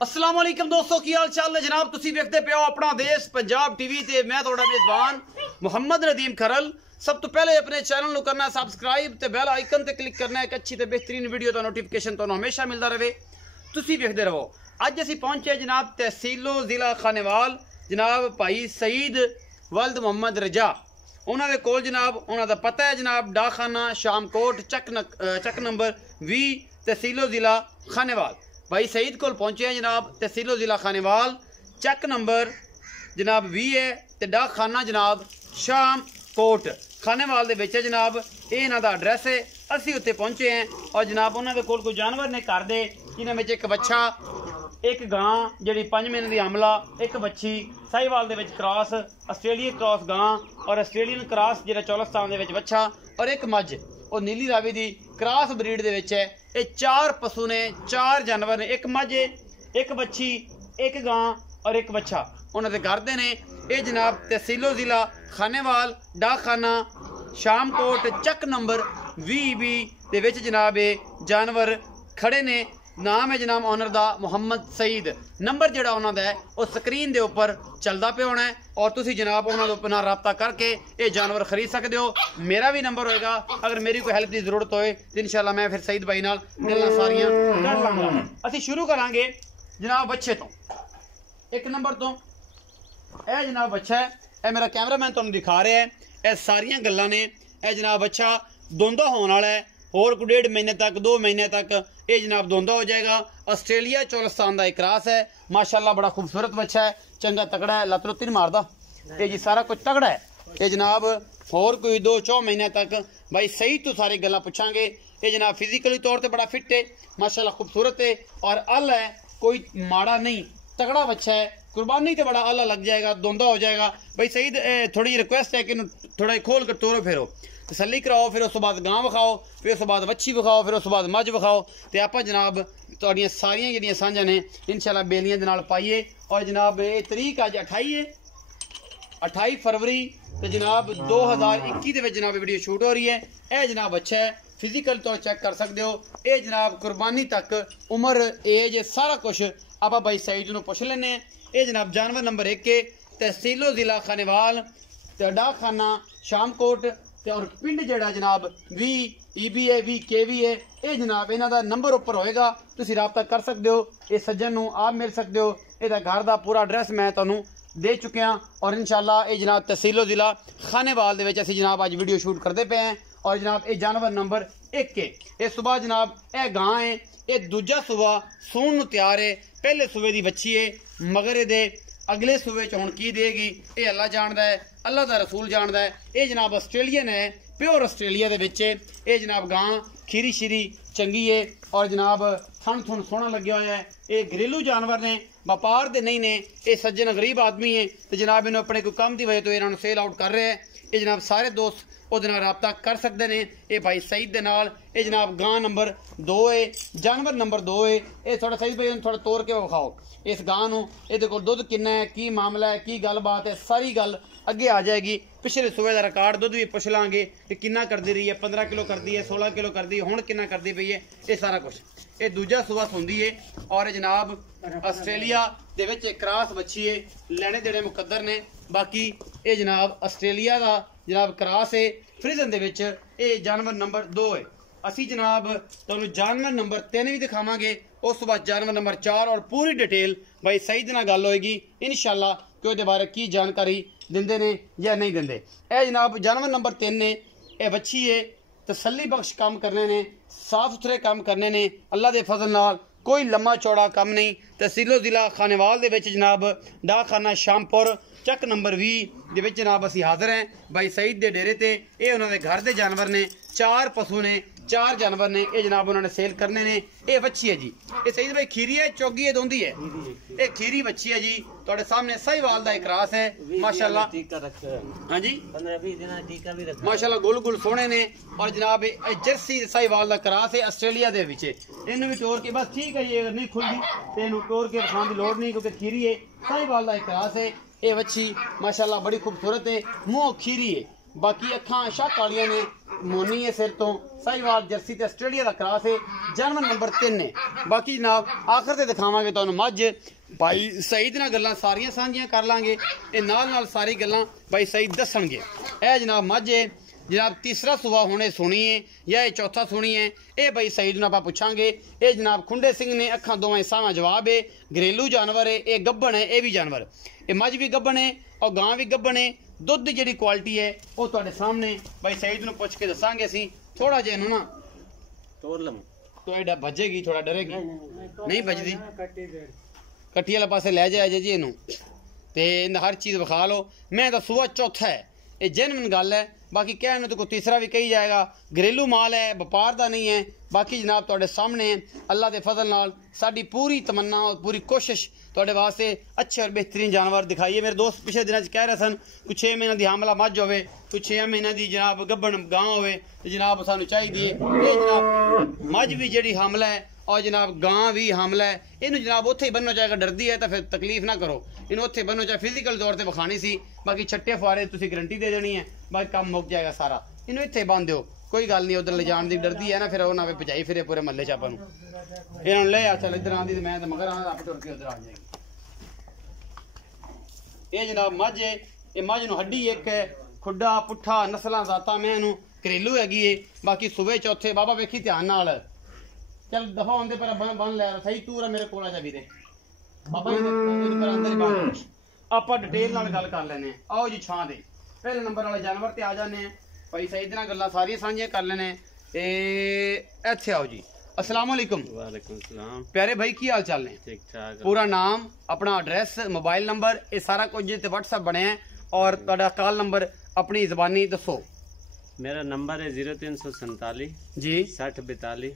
अस्सलाम वालेकुम दोस्तों, की हाल चाल है जनाब। तुसी देखते पे हो अपना देश पंजाब टीवी ते मैं थोड़ा मेजबान मुहम्मद नदीम खरल। सब तो पहले अपने चैनल को करना सब्सक्राइब ते बेल आइकन ते क्लिक करना। एक अच्छी ते बेहतरीन वीडियो तो नोटिफिकेशन तो हमेशा मिलता रहे, तुसी देखते रहो। अज असी पहुंचे जनाब तहसीलो जिला खानेवाल, जनाब भाई सईद वल्द मुहम्मद रजा उन्होंने कोल जनाब। उन्होंने पता है जनाब डाकखाना शामकोट चक नंबर 20 तहसीलो जिला खानेवाल। भाई सईद को पहुंचे हैं जनाब तहसीलो जिला खानेवाल, चक नंबर जनाब 20 है ते डाकखाना जनाब शामकोट खानेवाल दे विच जनाब। ये इन्हां दा एड्रैस है। असी उत्ते पहुंचे हैं और जनाब उन्होंने कोल कोई जानवर ने घर दे, जिन्हां विच एक बच्चा, एक गां जिहड़ी 5 महीने दी आमला, एक बच्ची साहिवाल दे विच क्रॉस, आस्ट्रेलियन क्रॉस गां और आस्ट्रेलियन क्रॉस जिहड़ा चौलस्तान दे विच बच्चा, और एक मझ और नीली रावी दी क्रॉस ब्रीड दे विच है। ये 4 पशु ने, 4 जानवर ने, एक मझ, एक बच्ची, एक गां और एक बच्चा उन्होंने घर दे ने। ये जनाब तहसीलो जिला खानेवाल डाकखाना शामकोट चक नंबर 20 दे विच जनाब ये जानवर खड़े ने। नाम है जनाब ऑनर दा मुहम्मद सईद। नंबर जोड़ा उन्होंने है वो स्क्रीन के उपर चलता पे होना है और तुसी जनाब उन्होंने अपना रबता करके ये जानवर खरीद सकते हो। मेरा भी नंबर होएगा, अगर मेरी कोई हेल्प की जरूरत होए तो इंशाल्लाह मैं फिर सईद भाई नाल गल्लां सारियां कर लांगा। असीं शुरू करांगे जनाब बच्चे तो। एक नंबर तो यह जनाब बच्चा है, यह मेरा कैमरामैन तुहानूं दिखा रहा है। यह सारियां गल्लां ने। यह जनाब बच्चा दोंदा होने वाला है, होर को 1.5 महीने तक 2 महीने तक ये जनाब दोंदा हो जाएगा। आस्ट्रेलिया चौलस्तान का एक क्रॉस है, माशाल्लाह बड़ा खूबसूरत बच्चा है, चंगा तगड़ा है, लत लुत्त नहीं मारदा, ये जी सारा कुछ तगड़ा है। ये जनाब होर कोई 2-4 महीने तक भाई सही तो सारी गल्लां पुछांगे। ये जनाब फिजिकली तौर पर बड़ा फिट है, माशाल्लाह खूबसूरत है और अल है, कोई माड़ा नहीं, तगड़ा बच्चा है। कुर्बानी तो बड़ा अल्लाह लग जाएगा, दोंदा हो जाएगा। भाई सईद थोड़ी रिक्वेस्ट है कि थोड़ा खोल कर तोरो फेरो, तसली कराओ, फिर उस बाद गां विखाओ, फिर उस बाद वच्छी विखाओ, फिर उस बाद मझ विखाओ। तो आप जनाब तुहाड़ियां सारियां जिहड़ियां सांझां ने इंशाल्लाह बेलियां दे नाल पाइए। और जनाब ये तरीक अज 28 है, 28 फरवरी तो जनाब 2021 दे विच जनाब वीडियो शूट हो रही है। यह जनाब अच्छा है, फिजिकल तौर चेक कर सकते हो। ये जनाब कुर्बानी तक उम्र एज सारा कुछ आप भाई सईद नूं पुछ लेने। ये जनाब जानवर नंबर 1 के तहसीलो जिला खानेवाल डाकखाना शामकोट और पिंड जड़ा जनाब 20 EB है, 20 KV है। ये जनाब इन्हां दा नंबर उपर होएगा, तुसीं राबता कर सकते हो। ये सज्जन नूं आप मिल सकते हो। इहदा घर दा पूरा एड्रैस मैं तुहानूं दे चुकिया और इंशाल्लाह ये जनाब तहसीलो जिला खानेवाल दे विच असीं जनाब अज वीडियो शूट करते पे हैं। और जनाब ये जानवर नंबर 1 के ये सुबह जनाब यह गां है, ये दूजा सुबह सूण नूं तैयार है। पहले सूबे दी बच्ची है, मगर दे अगले सूबे च हुण की देगी ये अल्लाह जानदा है, अल्लाह दा रसूल जानदा है। ये जनाब आस्ट्रेलियन है, प्योर आस्ट्रेलिया दे विच है। ये जनाब गां खीरी शीरी चंगी है और जनाब थन थुन सोहना लग्या होया है। ये घरेलू जानवर ने, व्यापार दे नहीं ने। ये सज्जन गरीब आदमी है तो जनाब इन्होंने अपने कोई काम की वजह तो इन्होंने सेल आउट कर रहे हैं। ये जनाब सारे दोस्त ਉਹਦੇ ਨਾਲ राबता कर सकते हैं। ये भाई सईद दे नाल। ये जनाब गां नंबर 2 है, जानवर नंबर 2 है। ये थोड़ा सईद भाई थोड़ा तोड़ के विखाओ इस गां नूं। ये देखो दुध किन्ना है, की मामला है, की गलबात है, सारी गल अगे आ जाएगी। पिछले सूबे का रिकॉर्ड दुध भी पुछ लांगे कि किन्ना करती रही है, 15 किलो करती है, 16 किलो करती है, हुण किन्ना करती पई है, ये सारा कुछ। ये दूजा सूबा सुंदी है और जनाब आस्ट्रेलिया दे विच एक क्रॉस बच्ची है, लैने देने मुकद्दर ने। बाकी ये जनाब आस्ट्रेलिया का जनाब क्रॉस है, फ्रिजन दे विच ये जानवर नंबर 2 है। असी जनाब तुहानूं जानवर नंबर 3 भी दिखावांगे, उस बाद जानवर नंबर 4 और पूरी डिटेल भाई सईद नाल गल होएगी इंशाल्लाह कि उहदे बारे की जानकारी दिंदे ने या नहीं दिंदे। यह जनाब जानवर नंबर 3 ने, यह बच्ची है, तसल्ली बख्श काम करने ने, साफ सुथरे काम करने ने, अल्लाह के फजल नाल कोई लम्मा चौड़ा काम नहीं। तहसीलो जिला खानेवाल दे विच जनाब डाकखाना शामपुर चक नंबर 20 दे विच जनाब असी हाजिर हैं भाई सईद दे डेरे ते। ये उन्होंने घर दे जानवर ने, 4 पशु ने, 4 जानवर ने। ये जनाब उन्होंने सेल करने ने। ये बच्ची है जी, ये सईद भाई खीरी है, चौगी है, दोंदी है। ये खीरी बच्ची है जी, तुहाडे सामने साहिवाल दा एक क्रॉस है, माशाल्लाह। हां जी 15-20 दिन टीका भी रखा, माशाल्लाह गुल गुल सोहने ने। और जनाब ये जर्सी साहिवाल दा क्रॉस है, आस्ट्रेलिया दे विच। इन्हू भी टोर के बस ठीक है, ये अगर नहीं खुलदी तो इन्हू टोर के रखाने की लोड़ नहीं, क्योंकि खीरी है, साहिवाल दा एक क्रॉस है। ये बच्ची माशाल्लाह बड़ी खूबसूरत है, मुंह खीरी है, बाकी अखां शक वालियां ने, मोनी है सिर तो साहिवाल जर्सी ते आस्ट्रेलिया का क्रॉस है जन्म नंबर 3 है। बाकी जनाब आखिर ते दिखावांगे तुहानू मझ भाई सईद नाल गल्लां सारियां सांझियां कर लांगे ए नाल सारी गल्लां भाई सईद दसणगे। ए जनाब मझ है जनाब तीसरा सुबह होने सुनी है या ये चौथा सुनी है ये भाई सईद नूं आपां पुछांगे। ये जनाब खुंडे सिंह ने अखां दोवें सावां जवाब है घरेलू जानवर है ये गब्बन है ये भी जानवर ये मझ भी गब्बन है और गां भी गब्बन है। दुध की जिहड़ी क्वालिटी है वो तुहाडे सामने भाई सईद नूं पुछ के दसांगे असीं थोड़ा जिहा इहनूं ना तोड़ लम तो एडा भजेगी थोड़ा डरेगी नहीं भजदी कट्टी वाले पासे लै जाए जी इनू ते हर चीज़ विखा लो। मैं तो सुबह चौथा है ये जेन्युइन गल है बाकी कहने तो कोई तीसरा भी कही जाएगा घरेलू माल है व्यापार का नहीं है। बाकी जनाब तुहाडे सामने है अल्लाह के फजल नाल साडी पूरी तमन्ना और पूरी कोशिश तुहाडे वास्ते अच्छे और बेहतरीन जानवर दिखाइए। मेरे दोस्त पिछले दिनों कह रहे सन कोई 6 महीने की हामला मझ होवे कोई 6 महीने की जनाब गब्बन गां होवे तो जनाब सानू चाहिए ये जनाब मझ भी जिहड़ी हामला है और जनाब गां भी हामला है इनू जनाब उत्थे ही बनो जाएगा डरदी है तो फिर तकलीफ ना करो इनू उत्थे बनो चाहे फिजिकल तौर पर विखानी सी बाकी छट्टे फुआरे तुसीं गारंटी दे देनी है बाकी काम मुक जाएगा सारा इनू इत्थे बन दो कोई गल नहीं उधर ले जान दी डरदी है ना फिर ना भजाई फिरे पूरे महल्ले च आपां नूं इन्हां ले आ चल इधर आंदी ते मैं ते मगर आप टुर के उधर आ जाएगी। ये जनाब मझ है ये मझ नूं हड्डी एक है खुड्डा पुट्ठा नस्लां जाता मैं इनू घरेलू हैगी है बाकी सुबह चौथे बाबा वेखी ध्यान नाल चल दफा होंदे पर बन ले सही तू मेरे कोल आ जा वीरे बाबा पर अंदर ही बन आपां डिटेल नाल गल कर लेने आओ जी छां दे पहले नंबर वाले जानवर ते आ जाने भाई सईद नाल गल्लां सारियां सांझियां कर लेने ते इत्थे आओ जी। अस्सलाम वालेकुम। वालेकुम सलाम। प्यारे भाई की हाल चाल ने? ठीक ठाक। पूरा नाम अपना एड्रेस मोबाइल नंबर ये सारा कुछ जिते व्हाट्सएप बनया और तुहाडा कॉल नंबर अपनी ज़बानी दसो। मेरा नंबर है 0347 जी 60 42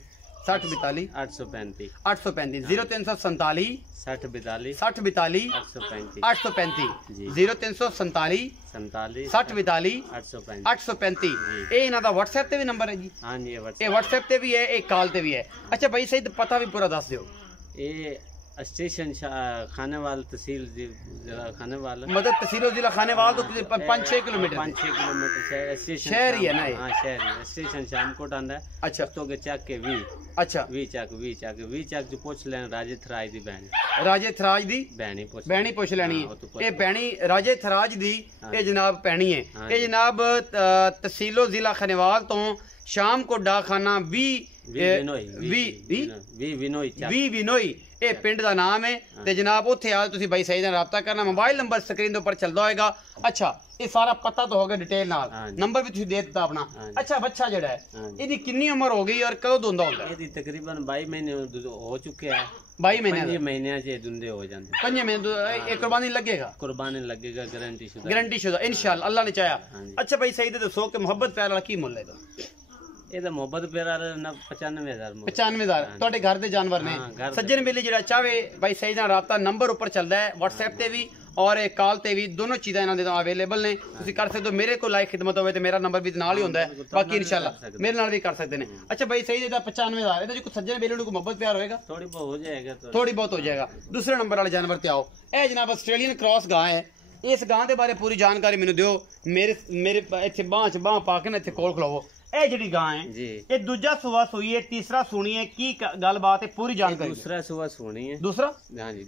60 42 835 835 0347 60 42 60 42 835 835 जी 0347 47 60 42 835 835 ये इन्हां दा व्हाट्सएप ते भी नंबर है जी? हाँ जी ये व्हाट्सएप ते भी है एक कॉल ते भी है। अच्छा भाई सही पता भी पूरा दस दियो। ये स्टेशन खानेवाल तहसील जिला खानेवाल मतलब तहसील जिला खानेवाल तो 5-6 किलोमीटर 5-6 किलोमीटर स्टेशन शहर ही है ना ये? हाँ शहर स्टेशन शामकोट आंदा है। अच्छा तो के चक के वी अच्छा वी चक जो पूछ लें राजे थराज दी बहन राजे थराज दी बहनी पुछ लेनी है ये बहनी राजे थराज दी ये जनाब भैनी है ये जनाब तहसीलो जिला खानेवाल तो शाम को डाखाना वी विनोई ये पिंड का नाम है ते जनाब उत्थे आ तुसीं भाई सही नाल राबता करना मोबाइल नंबर स्क्रीन दे ऊपर चलदा होएगा। अच्छा ये सारा पता तो हो गया डिटेल नाल नंबर भी तुसीं दे दित्ता अपना। अच्छा बच्चा जेड़ा है इहदी कितनी उम्र हो गई और कदों दुंदा होंदा है? इहदी तकरीबन 22 महीने हो चुके हैं 22 महीने 5 महीने से दुंदे हो जाते 5 महीने एक कुर्बानी लगेगा लगेगा गारंटी शुदा इंशाल्लाह अल्लाह ने चाहा। अच्छा भाई सही दसो कि मोहब्बत प्यार वाला की मुल है? ਇਹਦਾ ਮੁਹੱਬਤ ਪਿਆਰਾ 95000 95000 ਤੁਹਾਡੇ ਘਰ ਦੇ ਜਾਨਵਰ ਨੇ ਸੱਜਣ ਮੇਲੇ ਜਿਹੜਾ ਚਾਵੇ ਭਾਈ ਸਹੀ ਨਾਲ ਰਾਬਤਾ ਨੰਬਰ ਉੱਪਰ ਚੱਲਦਾ ਹੈ WhatsApp ਤੇ ਵੀ और कॉल ते भी दोनों चीज़ां इन्हां दे अवेलेबल ने तुसीं कर सकते हो। मेरे को लाइक खिदमत होवे ते मेरा नंबर भी नाल ही हुंदा है बाकी इंशाल्लाह मेरे नाल भी कर सकते हैं। अच्छा भाई सही दा 95000 ਇਹਦਾ जो सज्जन बेले को मोहब्बत प्यार होएगा थोड़ी बहुत हो जाएगा थोड़ी बहुत हो जाएगा। दूसरे नंबर वाले जानवर ते आओ ए जनाब ऑस्ट्रेलियन क्रॉस गां है इस गां दे बारे पूरी जानकारी मैनूं दिओ मेरे इत्थे बांह च बांह पा के ना इत्थे कोल खलोवो ए जिहड़ी गां है जी ये दूजा सुबह सुई है तीसरा सुनी है की गलबात है पूरी जानकारी दूसरा सुबह सुनी है दूसरा हाँ जी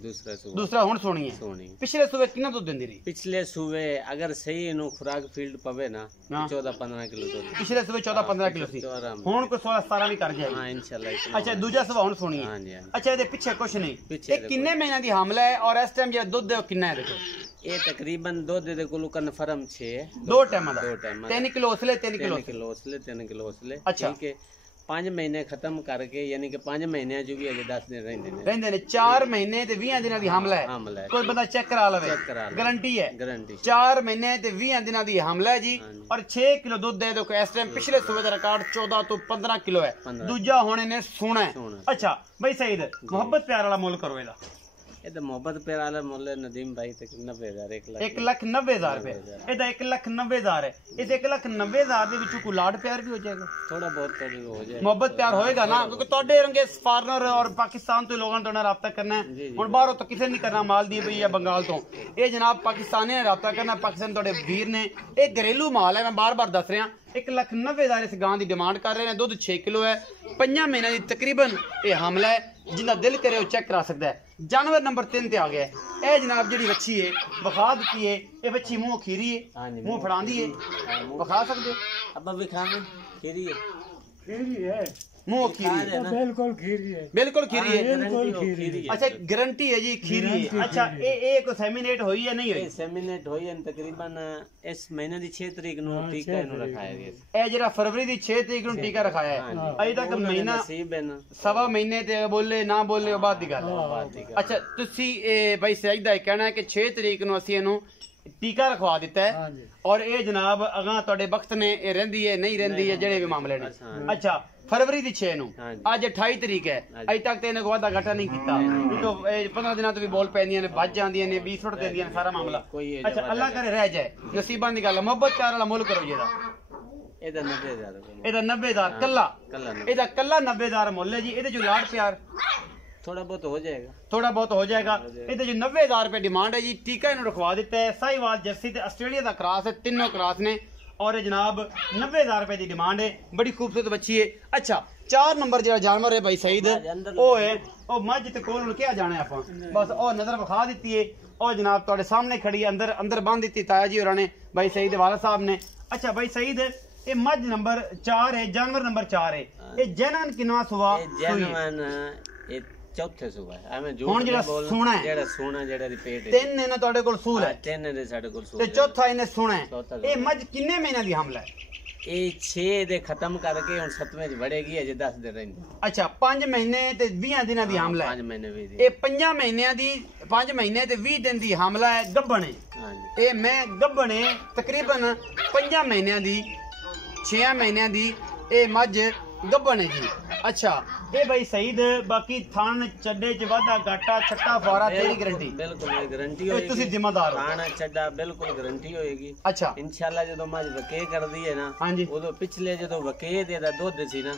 दूसरा हुण सुनी है पिछले सुबह कितना दूध देंदी रही? पिछले सुबह अगर सही इनु खुराक फील्ड पवे ना 14-15 किलो दूध पिछले सुबह 14-15 किलो सी हुण कोई 16-17 भी कर जाएगी हां इंशाल्लाह। अच्छा दूजा सुबह हुण सुनी है? हां जी। अच्छा ਇਹਦੇ ਪਿੱਛੇ ਕੁਛ ਨਹੀਂ ਇਹ ਕਿੰਨੇ ਮਹੀਨਿਆਂ ਦੀ ਹਾਮਲਾ ਹੈ ਔਰ ਇਸ ਟਾਈਮ ਜਿਹੜਾ ਦੁੱਧ ਹੈ ਉਹ ਕਿੰਨਾ ਹੈ? ਦੇਖੋ ये तकरीबन दुध दे कोल कन्फर्म 6 दो टाइम 3 किलो उसले 3 किलो उसले अच्छा ठीक है 5 महीने खत्म करके यानी कि 5 महीने जो भी अजे 10 दिन रहंदे ने 4 महीने ते 20 दिनां दी हमला है कोई बंदा चेक करा लवे गारंटी है 4 महीने ते 20 दिनां दी हमला है जी और 6 किलो दूध दे दो। इस टाइम पिछले सूबे दा रिकॉर्ड 14 तो 15 किलो है दूजा होने ने सोना है। अच्छा भाई सईद मोहब्बत प्यार वाला मुल करो ਇਹਦਾ ਇਹ ਤਾਂ ਮੁਹੱਬਤ ਪਿਆਰ ਵਾਲਾ ਮੁੱਲ ਹੈ ਨਦੀਮ ਭਾਈ ਤੇ 90,000 1,90,000 रुपए ਇਹਦਾ 1,90,000 ਹੈ। ਇਸ 1,90,000 ਦੇ ਵਿੱਚੋਂ ਕੋਈ ਲਾਡ ਪਿਆਰ ਵੀ ਹੋ ਜਾਏਗਾ, ਥੋੜਾ ਬਹੁਤ ਤਾਂ ਹੋ ਜਾਏ, ਮੁਹੱਬਤ ਪਿਆਰ ਹੋਏਗਾ ਨਾ, ਕਿਉਂਕਿ ਤੁਹਾਡੇ ਰੰਗੇ ਫਾਰਨਰ ਔਰ ਪਾਕਿस्तान ਤੋਂ ਲੋਕਾਂ ਨਾਲ ਰਾਬਤਾ ਕਰਨਾ ਹੈ। ਹੁਣ ਬਾਹਰੋਂ ਤਾਂ ਕਿਸੇ ਨਹੀਂ ਕਰਨਾ, ਮਾਲ ਦੀ ਪਈ ਜਾਂ ਬੰਗਾਲ ਤੋਂ, ਇਹ ਜਨਾਬ ਪਾਕਿस्तानी ਨੇ ਰਾਬਤਾ ਕਰਨਾ, ਪਾਕਿस्तान ਤੁਹਾਡੇ ਵੀਰ ਨੇ। ਇਹ ਘਰੇਲੂ ਮਾਲ ਹੈ, ਮੈਂ ਬਾਰ-ਬਾਰ ਦੱਸ ਰਿਹਾ। 1,90,000 ਇਸ ਗਾਂ ਦੀ ਡਿਮਾਂਡ ਕਰ ਰਹੇ ਨੇ। ਦੁੱਧ 6 ਕਿਲੋ ਹੈ, 5 ਮਹੀਨਿਆਂ ਦੀ ਤਕਰੀਬਨ ਇਹ ਹਮਲਾ ਹੈ। जिन्ना दिल करे वो चेक करा सकता है। जानवर नंबर 3 ते आ गया है। ए जनाब जी वच्छी है, बखा दी है, ये वच्छी मुंह खीरी है, मुंह फड़ांदी है, बखा सकते अब भी खाने खीरी है मुंह खीरी है, बिल्कुल खीरी है, बिल्कुल खीरी है, बिल्कुल खीरी है। अच्छा गारंटी है जी खीरी है। अच्छा ये को सेमिनेट हुई है नहीं हुई? सेमिनेट हुई है तकरीबन इस महीने दी 6 तरीक ਨੂੰ ਟੀਕਾ ਇਹਨੂੰ ਰਖਾਇਆ ਗਿਆ। ਇਹ ਜਿਹੜਾ ਫਰਵਰੀ ਦੀ 6 ਤਰੀਕ ਨੂੰ ਟੀਕਾ ਰਖਾਇਆ ਹੈ, ਅਜੇ ਤੱਕ ਮਹੀਨਾ ਨਸੀਬ ਹੈ ਨਾ, ਸਵਾ ਮਹੀਨੇ ਤੇ ਬੋਲੇ ਨਾ ਬੋਲੇ ਉਹ ਬਾਅਦ ਦੀ ਗੱਲ ਹੈ। ਅੱਛਾ ਤੁਸੀਂ ਭਾਈ ਸਈਦ ਦਾ ਕਹਿਣਾ ਹੈ ਕਿ 6 ਤਰੀਕ ਨੂੰ ਅਸੀਂ ਇਹਨੂੰ ਟੀਕਾ ਰਖਵਾ ਦਿੱਤਾ ਹੈ ਔਰ ਇਹ ਜਨਾਬ ਅਗਾਂ ਤੁਹਾਡੇ ਵਕਤ ਨੇ ਇਹ ਰਹਿੰਦੀ ਹੈ ਨਹੀਂ ਰਹਿੰਦੀ ਹੈ ਜਿਹੜੇ ਵੀ ਮਾਮਲੇ ਨੇ। ਅੱਛਾ ਫਰਵਰੀ ਦੀ 6 ਨੂੰ ਅੱਜ 28 ਤਰੀਕ ਹੈ, ਅਜੇ ਤੱਕ ਤੇ ਇਹਨੇ ਕੋਈ ਵਾਧਾ ਘਾਟਾ ਨਹੀਂ ਕੀਤਾ। ਇਹ 15 ਦਿਨਾਂ ਤੋਂ ਵੀ ਬੋਲ ਪੈਂਦੀਆਂ ਨੇ, ਵੱਜ ਜਾਂਦੀਆਂ ਨੇ, 20 ਫੁੱਟ ਦਿੰਦੀਆਂ ਨੇ, ਸਾਰਾ ਮਾਮਲਾ। ਅੱਛਾ ਅੱਲਾ ਕਰੇ ਰਹਿ ਜਾਏ, ਨਸੀਬਾਂ ਦੀ ਗੱਲ ਹੈ। ਮੁਹੱਬਤ ਪਿਆਰ ਵਾਲਾ ਮੁੱਲ ਕਰੋ ਜੀ ਇਹਦਾ। ਇਹਦਾ 90,000 ਇਹਦਾ 90,000 ਕੱਲਾ, ਇਹਦਾ ਕੱਲਾ 90,000 ਮੁੱਲ ਹੈ ਜੀ। ਇਹਦੇ ਚ ਲਾਡ ਪਿਆਰ थोड़ा बहुत हो जाएगा, थोड़ा बहुत हो जाएगा। ਇਹਦੇ ਚ 90,000 रुपए डिमांड है जी। टीका ਇਹਨੂੰ ਰਖਵਾ ਦਿੱਤਾ ਹੈ। ਸਾਹੀਵਾਲ ਜਰਸੀ ਤੇ ਆਸਟ੍ਰੇਲੀਆ ਦਾ ਕ੍ਰਾਸ ਹੈ, ਤਿੰਨੋਂ ਕ੍ਰਾਸ ਨੇ और जनाब 90,000 रुपए की डिमांड है। बड़ी खूबसूरत बच्ची है। अच्छा 4 नंबर जो जानवर है भाई सईद वो है वो मझ ते कोल क्या जाना है आप बस और नजर विखा दी है और जनाब तुहाडे सामने खड़ी है, अंदर अंदर बांध दी ताया जी होरां ने, भाई सईद वाला साहब ने। अच्छा भाई सईद ये मझ नंबर 4 है, जानवर नंबर 4 है। ये जनन किनवा सुवा जनन ये चौथे सुबह है। मैं झूठ ਹੁਣ ਜਿਹੜਾ ਸੋਹਣਾ ਹੈ, ਜਿਹੜਾ ਸੋਹਣਾ ਜਿਹੜਾ ਰਿਪੀਟ ਹੈ, ਤਿੰਨ ਇਹਨਾਂ ਤੁਹਾਡੇ ਕੋਲ ਸੂਲ ਹੈ, ਤਿੰਨ ਦੇ ਸਾਡੇ ਕੋਲ ਸੂਲ ਤੇ ਚੌਥਾ ਇਹਨੇ ਸੋਹਣਾ ਹੈ। ਇਹ ਮੱਝ ਕਿੰਨੇ ਮਹੀਨਿਆਂ ਦੀ ਹਮਲਾ ਹੈ? ਇਹ 6 ਦੇ ਖਤਮ ਕਰਕੇ ਹੁਣ 7ਵੇਂ ਚ ਵੜੇਗੀ, ਅਜੇ 10 ਦੇ ਰਹਿੰਦੇ। ਅੱਛਾ 5 ਮਹੀਨੇ ਤੇ 20 ਦਿਨਾਂ ਦੀ ਹਮਲਾ ਹੈ। 5 ਮਹੀਨੇ ਵੀ ਦੀ ਇਹ 5 ਮਹੀਨਿਆਂ ਦੀ 5 ਮਹੀਨੇ ਤੇ 20 ਦਿਨ ਦੀ ਹਮਲਾ ਹੈ। ਗੱਭਣ ਹੈ। ਹਾਂਜੀ ਇਹ ਮੈਂ ਗੱਭਣ ਹੈ ਤਕਰੀਬਨ 5 ਮਹੀਨਿਆਂ ਦੀ 6 ਮਹੀਨਿਆਂ ਦੀ ਇਹ ਮੱਝ ਗੱਭਣ ਹੈ ਜੀ। ਅੱਛਾ ਇਹ ਭਾਈ ਸਈਦ ਬਾਕੀ ਥਣ ਚੱਡੇ ਚ ਵਾਧਾ ਘਾਟਾ ਛੱਟਾ ਫੁਆਰਾ ਤੇਰੀ ਗਾਰੰਟੀ? ਬਿਲਕੁਲ ਗਾਰੰਟੀ ਹੋਏਗੀ, ਤੁਸੀਂ ਜ਼ਿੰਮੇਦਾਰ ਹੋ। ਥਣ ਚੱਡਾ ਬਿਲਕੁਲ ਗਾਰੰਟੀ ਹੋਏਗੀ। ਅੱਛਾ ਇਨਸ਼ਾਅੱਲਾ ਜਦੋਂ ਮੱਝ ਵਕੇ ਕਰਦੀ ਹੈ ਨਾ, ਹਾਂਜੀ ਉਦੋਂ ਪਿਛਲੇ ਜਦੋਂ ਵਕੇ ਦੇ ਦਾ ਦੁੱਧ ਸੀ ਨਾ,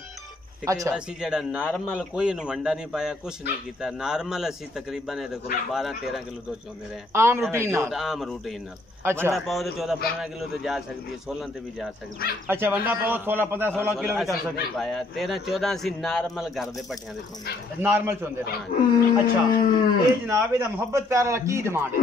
ਅਸੀਂ ਜਿਹੜਾ ਨਾਰਮਲ ਕੋਈ ਇਹਨੂੰ ਵੰਡਾ ਨਹੀਂ ਪਾਇਆ, ਕੁਛ ਨਹੀਂ ਕੀਤਾ। ਨਾਰਮਲ ਅਸੀਂ ਤਕਰੀਬਨ ਇਹਦੇ ਕੋਲ 12-13 ਕਿਲੋ ਦੁੱਧ ਚੋਂਦੇ ਰਹੇ, ਆਮ ਰੂਟੀਨ ਨਾਲ। ਆਮ ਰੂਟੀਨ ਨਾਲ ਅੱਛਾ ਵੰਡਾ ਪਾਓ ਤੇ 14-15 ਕਿਲੋ ਤੇ ਜਾ ਸਕਦੀ ਹੈ, 16 ਤੇ ਵੀ ਜਾ ਸਕਦੀ ਹੈ। ਅੱਛਾ ਵੰਡਾ ਪਾਓ 16 ਕਿਲੋ ਵੀ ਕਰ ਸਕਦੇ ਪਾਇਆ 13-14 ਅਸੀਂ ਨਾਰਮਲ ਘਰ ਦੇ ਪੱਠਿਆਂ ਦੇ ਚੋਂਦੇ ਰਹੇ, ਨਾਰਮਲ ਚੋਂਦੇ ਰਹੇ। ਅੱਛਾ ਇਹ ਜਨਾਬ ਇਹਦਾ ਮੁਹੱਬਤ ਪਿਆਰ ਵਾਲਾ ਕੀ ਡਿਮਾਂਡ ਹੈ,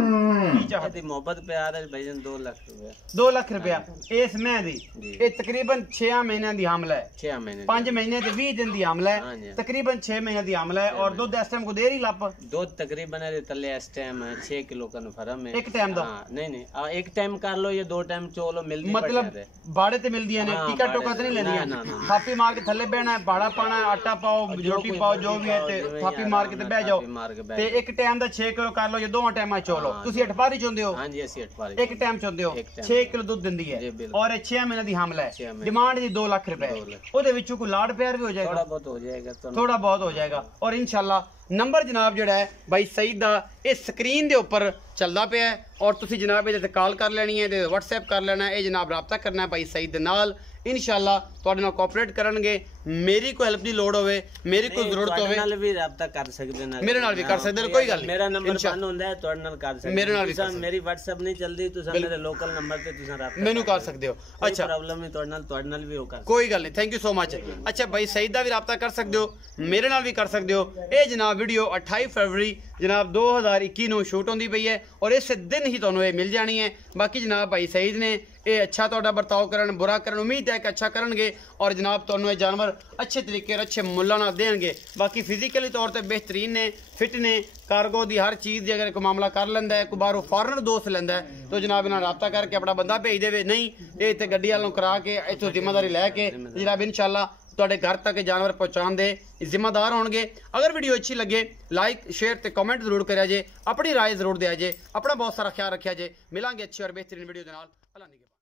ਕੀ ਚਾਹਤ? ਇਹਦੀ ਮੁਹੱਬਤ ਪਿਆਰ ਹੈ ਭਾਈਜਾਨ 2 ਲੱਖ ਰੁਪਏ। 2 ਲੱਖ ਰੁਪਇਆ ਇਸ ਮੈਂ ਦੀ। ਇਹ ਤਕਰੀਬਨ 6 ਮਹੀਨਿਆਂ ਦੀ ਹਮਲਾ ਹੈ, 6 ਮਹੀਨੇ 5 ਮਹੀਨੇ ਤੇ 20 ਦਿਨ ਦੀ ਹਮਲਾ ਹੈ, तकरीबन 6 महीने की हमला है। और दूध इस टाइम को देर ही लप दूध तकरीबन तले इस टाइम 6 किलो कन्फर्म है एक टाइम दा। नहीं एक टाइम कर लो या 2 टाइम चोलो मिलदी, मतलब बाड़े ते मिलदी है, टिकट टोका ते नहीं लेंदी। थापी मार के थल्ले बैठना है, बाड़ा पाना है, आटा पाओ, रोटी पाओ, जो भी है ते थापी मार के ते बैठ जाओ। ते एक टाइम दा 6 किलो कर लो या 2 टाइम चोलो। तुसी अठपारी चोंदे हो? हां जी ਅਸੀਂ अठपारी एक टाइम चोंदे हो। 6 किलो दूध दिंदी है और 6 महीने दी हमला है। डिमांड दी 2 लाख रुपए। ओदे विचों कोई लाड प्यार भी हो जाएगा? थोड़ा बहुत हो जाएगा, थोड़ा बहुत हो जाएगा। और इंशाल्लाह नंबर जनाब जोड़ा है भाई सईद दा इस स्क्रीन दे ऊपर चलदा पिया है और तुसी जनाब इहदे ते कॉल कर लेनी है, WhatsApp कर लेना है। ये जनाब राबता करना है भाई सईद दे नाल। इंशाल्लाह तुहाडे नाल कोऑपरेट करनगे। मेरी कोई हेल्प दी लोड़ होवे, मेरी कोई जरूरत होवे, नाल भी राबता कर सकदे ने, मेरे नाल भी कर सकदे ने, कोई गल नहीं। मेरा नंबर बन होंदा है, तुहाडे नाल कर सकदे, मेरे नाल भी कर सकदे। मेरी WhatsApp नहीं चलदी, तुसा मेरे लोकल नंबर ते तुसा राबता मेनू कर सकदे हो। अच्छा प्रॉब्लम नहीं, तुहाडे नाल भी हो कर, कोई गल नहीं। Thank you so much. अच्छा भाई सईद दा भी राबता कर सकदे हो, मेरे नाल भी कर सकदे हो। ये जनाब वीडियो 28 फरवरी जनाब 2021 ਨੂੰ ਸ਼ੂਟ ਹੁੰਦੀ ਪਈ ਹੈ ਔਰ ਇਸ ਦਿਨ ਹੀ ਤੁਹਾਨੂੰ ਇਹ ਮਿਲ ਜਾਣੀ ਹੈ। ਬਾਕੀ ਜਨਾਬ ਭਾਈ ਸਈਦ ਨੇ ਇਹ ਅੱਛਾ ਤੁਹਾਡਾ ਵਰਤਾਓ ਕਰਨ, ਬੁਰਾ ਕਰਨ, ਉਮੀਦ ਹੈ ਕਿ ਅੱਛਾ ਕਰਨਗੇ ਔਰ ਜਨਾਬ ਤੁਹਾਨੂੰ ਇਹ ਜਾਨਵਰ ਅੱਛੇ ਤਰੀਕੇ ਨਾਲ ਅੱਛੇ ਮੁੱਲਾਂ ਨਾਲ ਦੇਣਗੇ। ਬਾਕੀ ਫਿਜ਼ੀਕਲੀ ਤੌਰ ਤੇ ਬਿਹਤਰੀਨ ਨੇ, ਫਿਟ ਨੇ, ਕਾਰਗੋ ਦੀ ਹਰ ਚੀਜ਼ ਦੀ ਅਗਰ ਕੋਈ ਮਾਮਲਾ ਕਰ ਲੈਂਦਾ ਹੈ, ਕੋਈ ਬਾਹਰੋਂ ਫਾਰਨਰ ਦੋਸਤ ਲੈਂਦਾ ਹੈ ਤਾਂ ਜਨਾਬ ਇਹਨਾਂ ਰਾਬਤਾ ਕਰਕੇ ਆਪਣਾ ਬੰਦਾ ਭੇਜ ਦੇਵੇ। ਨਹੀਂ ਇਹ ਇੱਥੇ ਗੱਡੀ ਵਾਲੋਂ ਕਰਾ ਕੇ ਇੱਥੋਂ ਜ਼ਿੰਮੇਵਾਰੀ ਲੈ ਕੇ ਜਨਾਬ ਇਨਸ਼ਾਅੱਲਾ ਤੁਹਾਡੇ ਘਰ ਤੱਕ ਜਾਨਵਰ ਪਹੁੰਚਾਉਣ ਦੇ ਜ਼ਿੰਮੇਦਾਰ ਹੋਣਗੇ। ਅਗਰ ਵੀਡੀਓ ਅੱਛੀ ਲੱਗੇ ਲਾਈਕ ਸ਼ੇਅਰ ਤੇ ਕਮੈਂਟ ਜ਼ਰੂਰ ਕਰਿਆ ਜੇ, ਆਪਣੀ ਰਾਏ ਜ਼ਰੂਰ ਦਿਆ ਜੇ, ਆਪਣਾ ਬਹੁਤ ਸਾਰਾ ਖਿਆਲ ਰੱਖਿਆ ਜੇ। ਮਿਲਾਂਗੇ ਅੱਛੀ ਔਰ ਬਿਹਤਰੀਨ ਵੀਡੀਓ ਦੇ ਨਾਲ। ਅੱਲਾ ਨਿਗਹਿਬਾਨ।